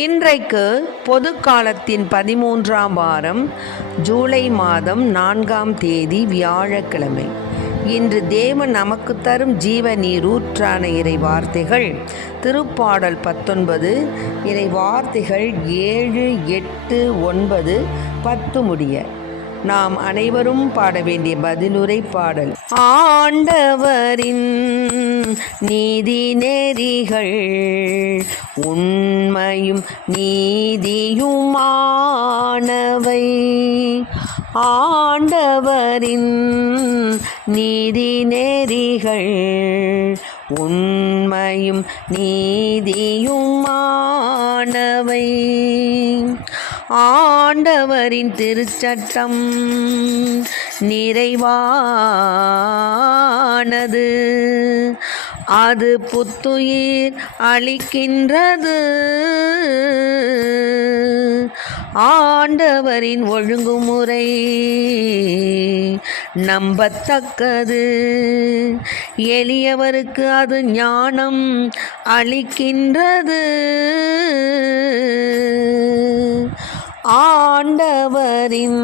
இன்றைக்கு பொது காலத்தின் 13ஆம் வாரம் ஜூலை மாதம் 4ஆம் தேதி வியாழக்கிழமை. இன்று தேவன் நமக்கு தரும் ஜீவ நீரூற்றான இறை வார்த்தைகள் திருப்பாடல் 19, இறை வார்த்தைகள் 7, 8, 9, 10 முடிய. நாம் அனைவரும் பாட வேண்டிய பதிலுரை பாடல். ஆண்டவரின் நீதி நெறிகள் உண்மையும் நீதியுமானவை. ஆண்டவரின் நீதி நெறிகள் உண்மையும் நீதியுமானவை. ஆண்டவரின் திருச்சட்டம் நிறைவானது, அது புத்துயிர் அளிக்கின்றது. ஆண்டவரின் ஒழுங்குமுறை நம்பத்தக்கது, எளியவருக்கு அது ஞானம் அளிக்கின்றது. ஆண்டவரின்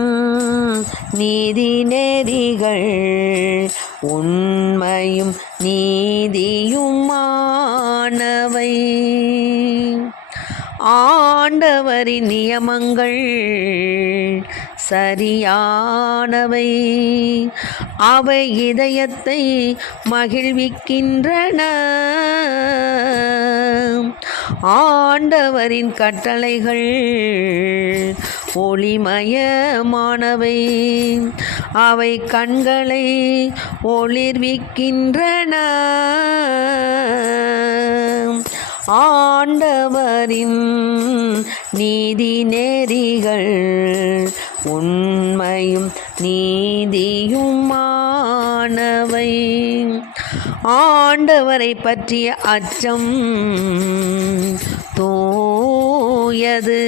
நீதி நெறிகள் உண்மையும் நீதியுமானவை. ஆண்டவரின் நியமங்கள் சரியானவை, அவை இதயத்தை மகிழ்விக்கின்றன. ஆண்டவரின் கட்டளைகள் ஒளிமயமானவை, அவை கண்களை ஒளிர்விக்கின்றன. ஆண்டவரின் நீதி நெறிகள் உண்மையும் நீதியுமானவை. ஆண்டவரை பற்றிய அச்சம் தூயது,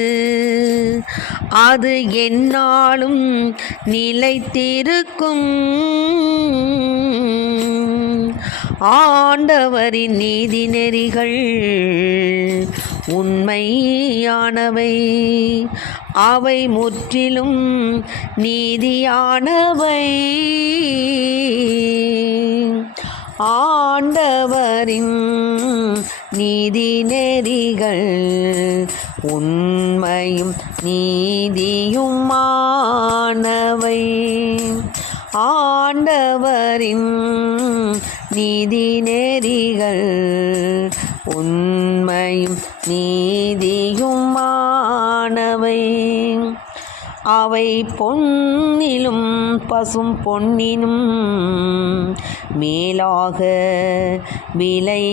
அது எந்நாளும் நிலைத்திருக்கும். ஆண்டவரின் நீதி நெறிகள் உண்மையானவை, அவை முற்றிலும் நீதியானவை. ஆண்டவரின் நீதி நெறிகள் உண்மையும் நீதியுமானவை. ஆண்டவரின் நீதி நெறிகள் உண்மையும் நீதியுமானவை. அவை பொன்னிலும் பசும் பொன்னினும் மேலாக விலை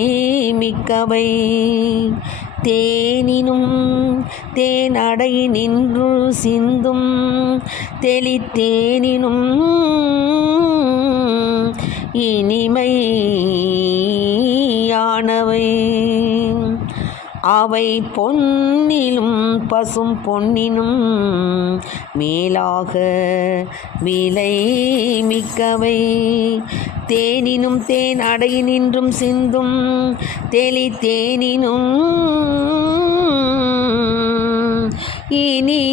மிக்கவை. தேனினும் தேனடையினின்று சிந்தும் தெளித்தேனினும் இனிமையானவை. அவை பொன்னிலும் பசும் பொன்னினும் மேலாக விலை மிக்கவை. தேனினும் தேன் அடையினின்றும் சிந்தும் தெளித்தேனினும் இனிமையானவை.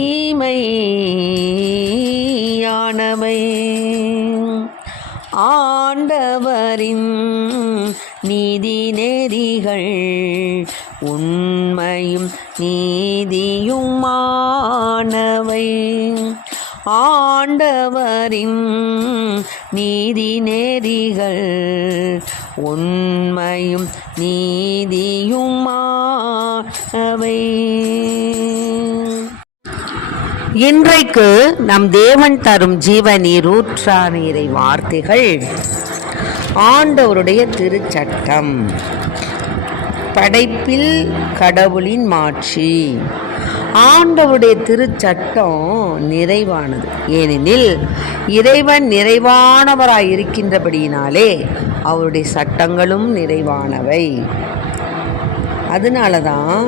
ஆண்டவரின் நீதி நெறிகள் உண்மையும் நீதியுமானவை. ஆண்டவரின் நீதி நெறிகள் உண்மையும் நீதியுமானவை. இன்றைக்கு நம் தேவன் தரும் ஜீவ நீரூற்றான இறை வார்த்தைகள் ஆண்டவருடைய திருச்சட்டம். படைப்பில் கடவுளின் மாட்சி. ஆண்டவருடைய திருச்சட்டம் நிறைவானது, ஏனெனில் இறைவன் நிறைவானவராய் இருக்கின்றபடியினாலே அவருடைய சட்டங்களும் நிறைவானவை. அதனால தான்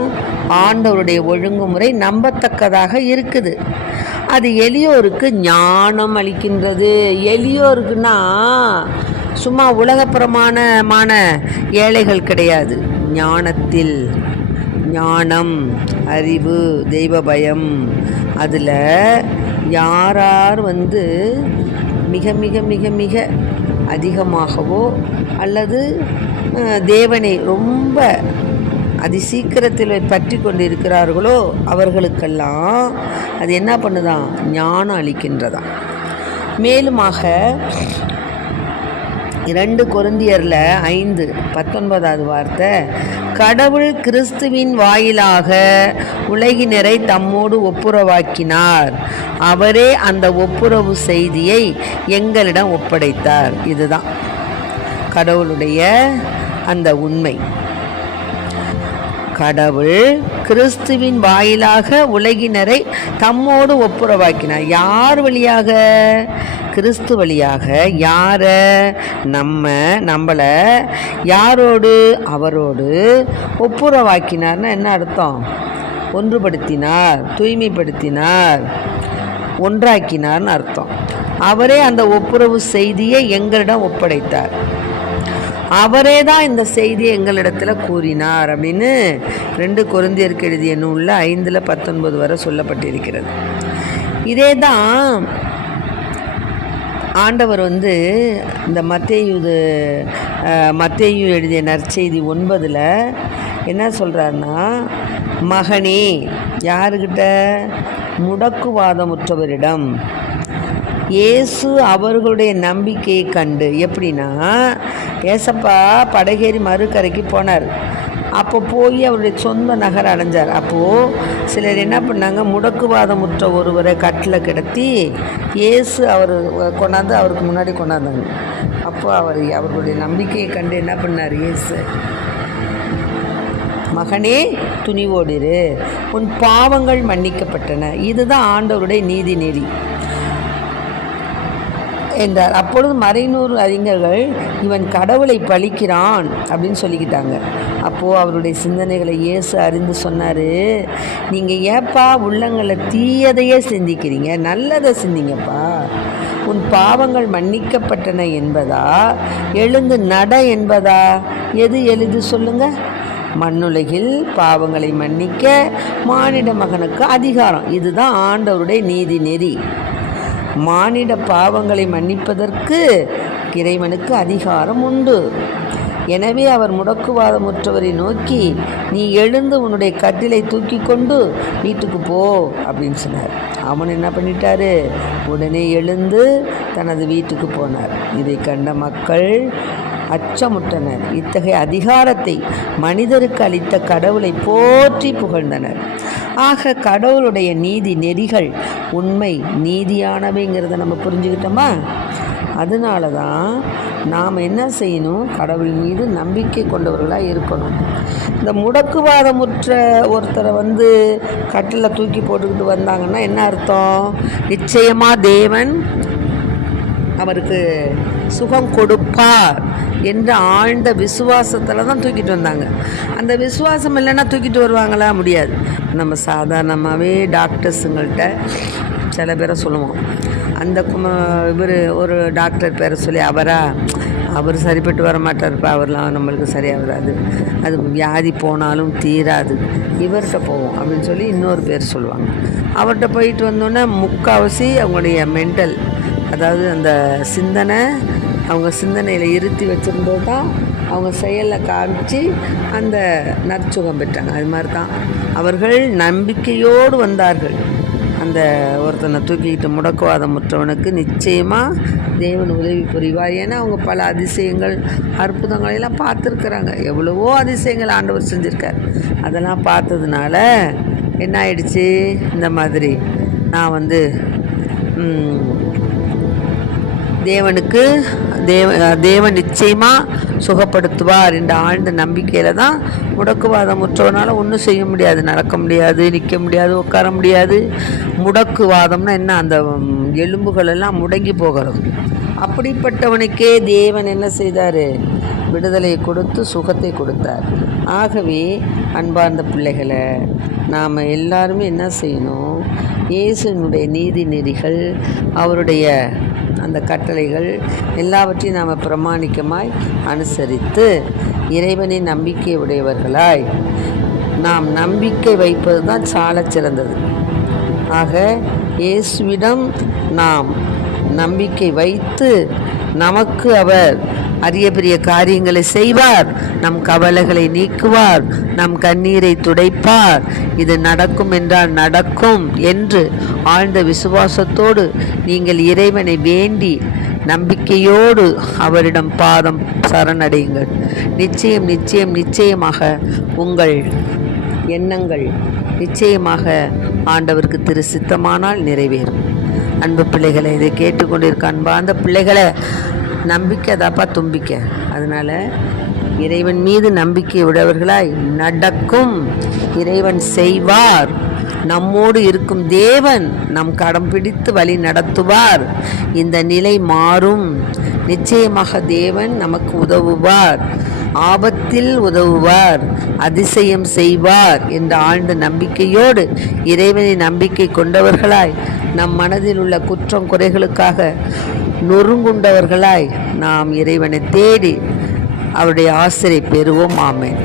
ஆண்டவருடைய ஒழுங்குமுறை நம்பத்தக்கதாக இருக்குது. அது எளியோருக்கு ஞானம் அளிக்கின்றது. எளியோருக்குன்னா சும்மா உலகப்பிரமாணமான ஏழைகள் கிடையாது. ஞானத்தில் ஞானம், அறிவு, தெய்வ பயம், அதில் யார் மிக மிக மிக மிக அதிகமாகவோ அல்லது தேவனை ரொம்ப அதிசீக்கிரத்தில் பற்றி கொண்டு இருக்கிறார்களோ அவர்களுக்கெல்லாம் அது என்ன பண்ணுதான்? ஞானம் அளிக்கின்றதாம். மேலுமாக 2 கொரிந்தியரில் 5:19 வார்த்தை, கடவுள் கிறிஸ்துவின் வாயிலாக உலகினரை தம்மோடு ஒப்புரவாக்கினார், அவரே அந்த ஒப்புரவு செய்தியை எங்களிடம் ஒப்படைத்தார். இதுதான் கடவுளுடைய அந்த உண்மை. கடவுள் கிறிஸ்துவின் வாயிலாக உலகினரை தம்மோடு ஒப்புரவாக்கினார். யார் வழியாக? கிறிஸ்து வழியாக. யாரை? நம்மளை யாரோடு? அவரோடு ஒப்புரவாக்கினார்னா என்ன அர்த்தம்? ஒன்றுபடுத்தினார், தூய்மைப்படுத்தினார், ஒன்றாக்கினார்னு அர்த்தம். அவரே அந்த ஒப்புரவு செய்தியை எங்களிடம் ஒப்படைத்தார். அவரே தான் இந்த செய்தியை எங்களிடத்தில் கூறினார் அப்படின்னு 2 கொரிந்தியருக்கு எழுதிய நூலில் 5:19 வரை சொல்லப்பட்டிருக்கிறது. இதே தான் ஆண்டவர் இந்த மத்தேயு எழுதிய நற்செய்தி 9 என்ன சொல்கிறாருன்னா, மகனே, யாருக்கிட்ட? முடக்குவாதமுற்றவரிடம். இயேசு அவர்களுடைய நம்பிக்கையை கண்டு, எப்படின்னா, ஏசப்பா படகேறி மறுக்கரைக்கு போனார். அப்போ போய் அவருடைய சொந்த நகரை அடைஞ்சார். அப்போது சிலர் என்ன பண்ணாங்க? முடக்குவாதமுற்ற ஒருவரை கட்டில் கிடத்தி இயேசு அவருக்கு முன்னாடி கொண்டாந்தாங்க. அப்போ அவர்களுடைய நம்பிக்கையை கண்டு என்ன பண்ணார் இயேசு? மகனே, துணிவோடிரு, உன் பாவங்கள் மன்னிக்கப்பட்டன. இதுதான் ஆண்டவருடைய நீதி நெறி என்றார். அப்பொழுது மறைநூறு அறிஞர்கள் இவன் கடவுளை பழிக்கிறான் அப்படின்னு சொல்லிக்கிட்டாங்க. அப்போது அவருடைய சிந்தனைகளை இயேசு அறிந்து சொன்னார், நீங்கள் ஏப்பா உள்ளங்களை தீயதையே சிந்திக்கிறீங்க, நல்லதை சிந்திங்கப்பா. உன் பாவங்கள் மன்னிக்கப்பட்டன என்பதா, எழுந்து நட என்பதா? எது எளிது சொல்லுங்க? மண்ணுலகில் பாவங்களை மன்னிக்க மானிட மகனுக்கு அதிகாரம். இதுதான் ஆண்டவருடைய நீதி நெறி. மானிட பாவங்களை மன்னிப்பதற்கு இறைவனுக்கு அதிகாரம் உண்டு. எனவே அவர் முடக்குவாதமுற்றவரை நோக்கி, நீ எழுந்து உன்னுடைய கட்டிலை தூக்கி கொண்டு வீட்டுக்கு போ அப்படின்னு சொன்னார். அவன் என்ன பண்ணிட்டாரு? உடனே எழுந்து தனது வீட்டுக்கு போனார். இதை கண்ட மக்கள் அச்சமுட்டனர். இத்தகைய அதிகாரத்தை மனிதருக்கு அளித்த கடவுளை போற்றி புகழ்ந்தனர். ஆக கடவுளுடைய நீதி நெறிகள் உண்மை நீதியானவைங்கிறத நம்ம புரிஞ்சுக்கிட்டோமா? அதனால தான் நாம் என்ன செய்யணும்? கடவுள் மீது நம்பிக்கை கொண்டவர்களாக இருக்கணும். இந்த முடக்குவாதமுற்ற ஒருத்தரை கட்டில் தூக்கி போட்டுக்கிட்டு வந்தாங்கன்னா என்ன அர்த்தம்? நிச்சயமாக தேவன் அவருக்கு சுகம் கொடுப்பார் என்ற ஆழ்ந்த விசுவாசத்தில் தான் தூக்கிட்டு வந்தாங்க. அந்த விசுவாசம் இல்லைன்னா தூக்கிட்டு வருவாங்களா? முடியாது. நம்ம சாதாரணமாகவே டாக்டர்ஸுங்கள்கிட்ட சில பேரை சொல்லுவோம், அந்த ஒரு டாக்டர் பேரை சொல்லி அவர் சரிப்பட்டு வர மாட்டார்ப்பா, அவர்லாம் நம்மளுக்கு சரியாக வராது, அது வியாதி போனாலும் தீராது, இவர்கிட்ட போவோம் அப்படின்னு சொல்லி இன்னொரு பேர் சொல்லுவாங்க. அவர்கிட்ட போயிட்டு வந்தோன்னே முக்கால்வாசி அவங்களுடைய மென்டல், அதாவது அந்த அவங்க சிந்தனையில் இருத்தி வச்சுருந்தது தான் அவங்க செயலில் காமிச்சு அந்த நற்சுகம் பெற்றாங்க. அது மாதிரி தான் அவர்கள் நம்பிக்கையோடு வந்தார்கள். அந்த ஒருத்தனை தூக்கிக்கிட்டு முடக்குவாதமுற்றவனுக்கு நிச்சயமாக தேவன் உதவி புரிவார். ஏன்னா அவங்க பல அதிசயங்கள் அற்புதங்களெல்லாம் பார்த்துருக்குறாங்க. எவ்வளவோ அதிசயங்கள் ஆண்டவர் செஞ்சுருக்கார். அதெல்லாம் பார்த்ததுனால என்ன ஆயிடுச்சு? இந்த மாதிரி நான் தேவன் நிச்சயமாக சுகப்படுத்துவார் என்ற ஆழ்ந்த நம்பிக்கையில் தான் முடக்குவாதமுற்றவனால் ஒன்றும் செய்ய முடியாது, நடக்க முடியாது, நிற்க முடியாது, உட்கார முடியாது. முடக்குவாதம்னா என்ன? அந்த எலும்புகள் எல்லாம் முடங்கி போகிறது. அப்படிப்பட்டவனுக்கே தேவன் என்ன செய்தார்? விடுதலையை கொடுத்து சுகத்தை கொடுத்தார். ஆகவே அன்பார்ந்த பிள்ளைகளை நாம் எல்லாருமே என்ன செய்யணும்? இயேசுனுடைய நீதி நெறிகள், அவருடைய அந்த கட்டளைகள் எல்லாவற்றையும் நாம் பிரமாணிக்கமாய் அனுசரித்து இறைவனின் நம்பிக்கை உடையவர்களாய் நாம் நம்பிக்கை வைப்பது தான் சாலச் சிறந்தது. ஆக இயேசுவிடம் நாம் நம்பிக்கை வைத்து நமக்கு அவர் அரிய பெரிய காரியங்களை செய்வார், நம் கவலைகளை நீக்குவார், நம் கண்ணீரை துடைப்பார். இது நடக்கும் என்றால் நடக்கும் என்று ஆழ்ந்த விசுவாசத்தோடு நீங்கள் இறைவனை வேண்டி நம்பிக்கையோடு அவரிடம் பாதம் சரணடையுங்கள். நிச்சயம் நிச்சயம் நிச்சயமாக உங்கள் எண்ணங்கள் நிச்சயமாக ஆண்டவருக்கு திரு சித்தமானால் நிறைவேறும். அன்பு பிள்ளைகளை, இதை கேட்டுக்கொண்டிருக்க அன்பார்ந்த பிள்ளைகளை, நம்பிக்கை தாப்பா தும்பிக்கை. அதனால் இறைவன் மீது நம்பிக்கை உடையவர்களாய் நடக்கும். இறைவன் செய்வார். நம்மோடு இருக்கும் தேவன் நம் கடம் பிடித்து வழி நடத்துவார். இந்த நிலை மாறும். நிச்சயமாக தேவன் நமக்கு உதவுவார், ஆபத்தில் உதவுவார், அதிசயம் செய்வார் என்ற ஆழ்ந்த நம்பிக்கையோடு இறைவனை நம்பிக்கை கொண்டவர்களாய் நம் மனதில் உள்ள குற்றம் குறைகளுக்காக நொறுங்குண்டவர்களாய் நாம் இறைவனை தேடி அவருடைய ஆசிரை பெறுவோம். ஆமென்.